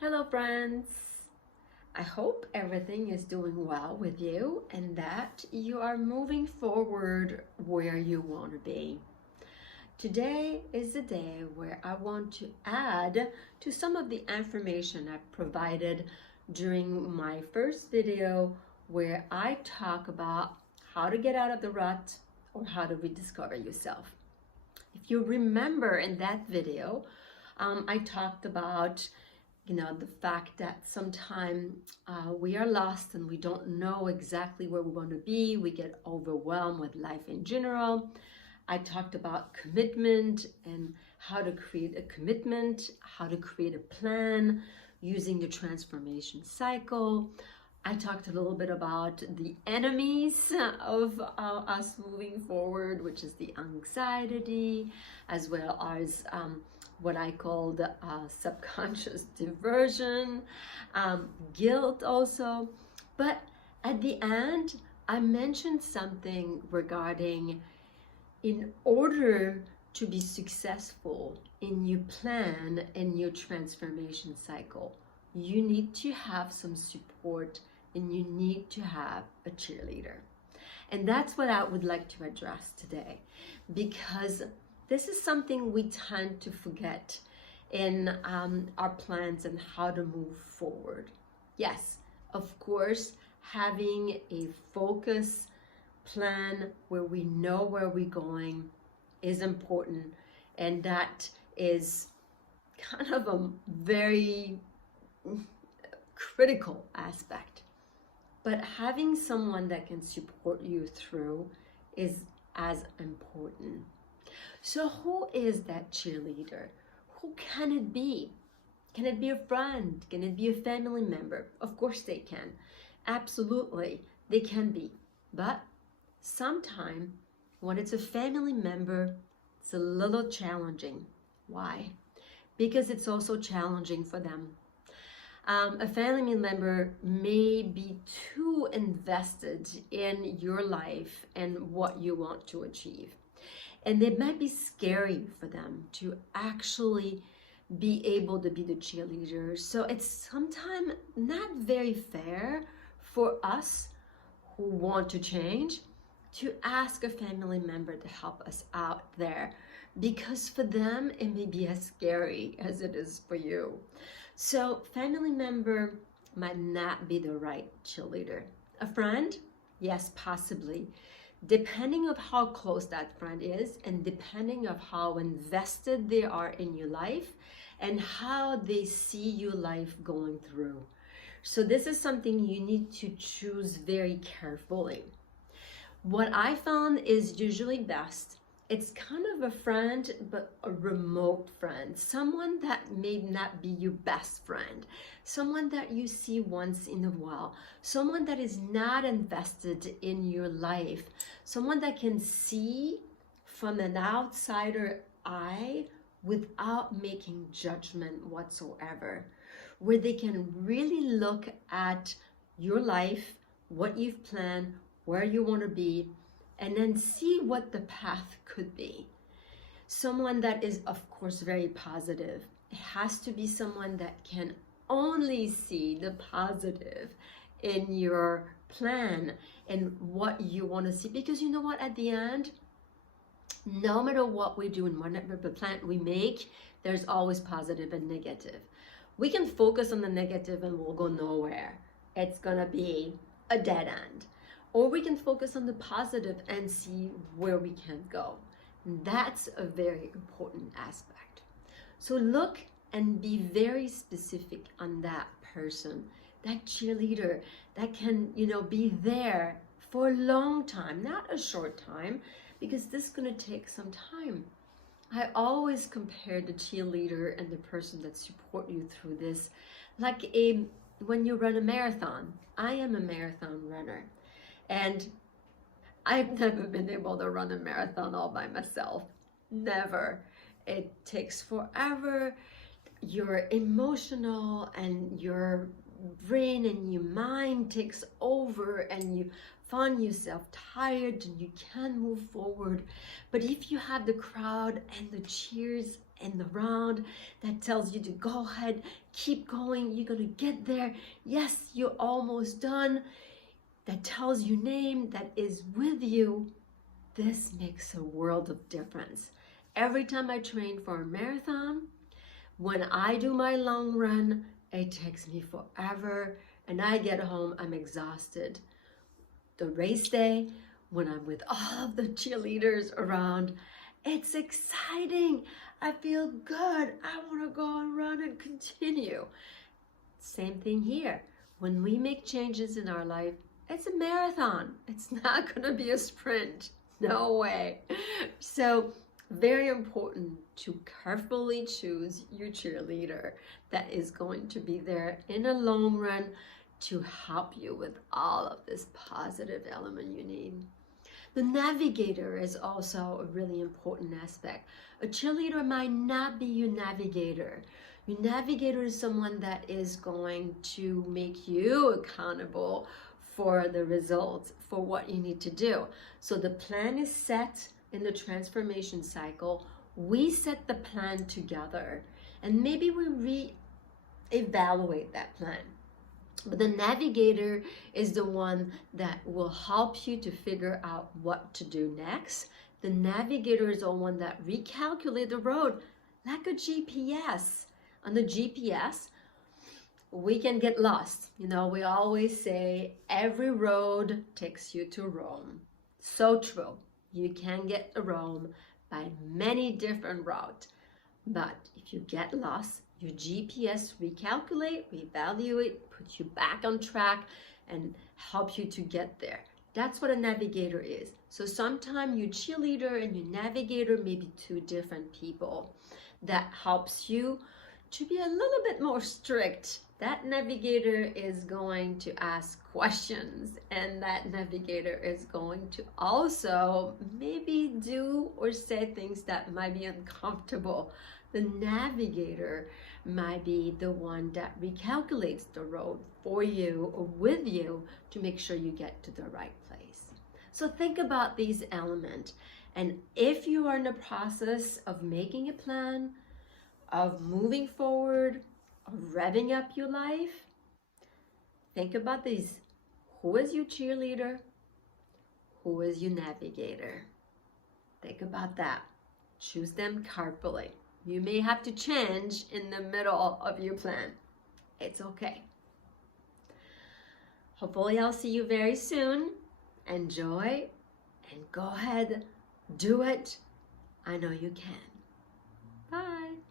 Hello friends! I hope everything is doing well with you and that you are moving forward where you want to be. Today is the day where I want to add to some of the information I provided during my first video where I talk about how to get out of the rut or how to rediscover yourself. If you remember in that video, I talked about the fact that sometimes we are lost and we don't know exactly where we want to be. We get overwhelmed with life in general. I talked about commitment and how to create a commitment, how to create a plan using the transformation cycle. I talked a little bit about the enemies of us moving forward, which is the anxiety, as well as what I call the subconscious diversion, guilt also. But at the end, I mentioned something regarding in order to be successful in your plan and your transformation cycle, you need to have some support and you need to have a cheerleader. And that's what I would like to address today, because this is something we tend to forget in our plans and how to move forward. Yes, of course, having a focus plan where we know where we're going is important, and that is kind of a very critical aspect. But having someone that can support you through is as important. So who is that cheerleader? Who can it be? Can it be a friend? Can it be a family member? Of course they can. Absolutely, they can be. But sometimes when it's a family member, it's a little challenging. Why? Because it's also challenging for them. A family member may be too invested in your life and what you want to achieve. And it might be scary for them to actually be able to be the cheerleader. So it's sometimes not very fair for us who want to change to ask a family member to help us out there, because for them it may be as scary as it is for you. So family member might not be the right cheerleader. A friend? Yes, possibly. Depending on how close that friend is and depending on how invested they are in your life and how they see your life going through. So this is something you need to choose very carefully. What I found is usually best, it's kind of a friend, but a remote friend, someone that may not be your best friend, someone that you see once in a while, someone that is not invested in your life, someone that can see from an outsider eye without making judgment whatsoever, where they can really look at your life, what you've planned, where you want to be, and then see what the path could be. Someone that is, of course, very positive. It has to be someone that can only see the positive in your plan and what you want to see. Because you know what, at the end, no matter what we do and whatever plan we make, there's always positive and negative. We can focus on the negative and we'll go nowhere. It's gonna be a dead end. Or we can focus on the positive and see where we can go. That's a very important aspect. So look and be very specific on that person, that cheerleader that can, be there for a long time, not a short time, because this is going to take some time. I always compare the cheerleader and the person that support you through this like when you run a marathon. I am a marathon runner. And I've never been able to run a marathon all by myself. Never. It takes forever. You're emotional and your brain and your mind takes over and you find yourself tired and you can't move forward. But if you have the crowd and the cheers in the round that tells you to go ahead, keep going, you're gonna get there. Yes, you're almost done. That tells your name, that is with you. This makes a world of difference. Every time I train for a marathon, when I do my long run, it takes me forever and I get home, I'm exhausted. The race day, when I'm with all of the cheerleaders around, it's exciting. I feel good. I want to go and run and continue. Same thing here. When we make changes in our life, it's a marathon. It's not going to be a sprint. No way. So very important to carefully choose your cheerleader that is going to be there in a long run to help you with all of this positive element you need. The navigator is also a really important aspect. A cheerleader might not be your navigator. Your navigator is someone that is going to make you accountable for the results, for what you need to do. So the plan is set in the transformation cycle. We set the plan together and maybe we re-evaluate that plan. But the navigator is the one that will help you to figure out what to do next. The navigator is the one that recalculates the road like a GPS. On the GPS, we can get lost. You know, we always say every road takes you to Rome. So true. You can get to Rome by many different routes. But if you get lost, your GPS recalculate, reevaluate, put you back on track and help you to get there. That's what a navigator is. So sometimes your cheerleader and your navigator may be two different people. That helps you to be a little bit more strict. That navigator is going to ask questions and that navigator is going to also maybe do or say things that might be uncomfortable. The navigator might be the one that recalculates the road for you or with you to make sure you get to the right place. So think about these elements. And if you are in the process of making a plan, of moving forward, of revving up your life, think about these. Who is your cheerleader? Who is your navigator? Think about that. Choose them carefully. You may have to change in the middle of your plan. It's okay. Hopefully I'll see you very soon. Enjoy and go ahead, do it. I know you can. Bye.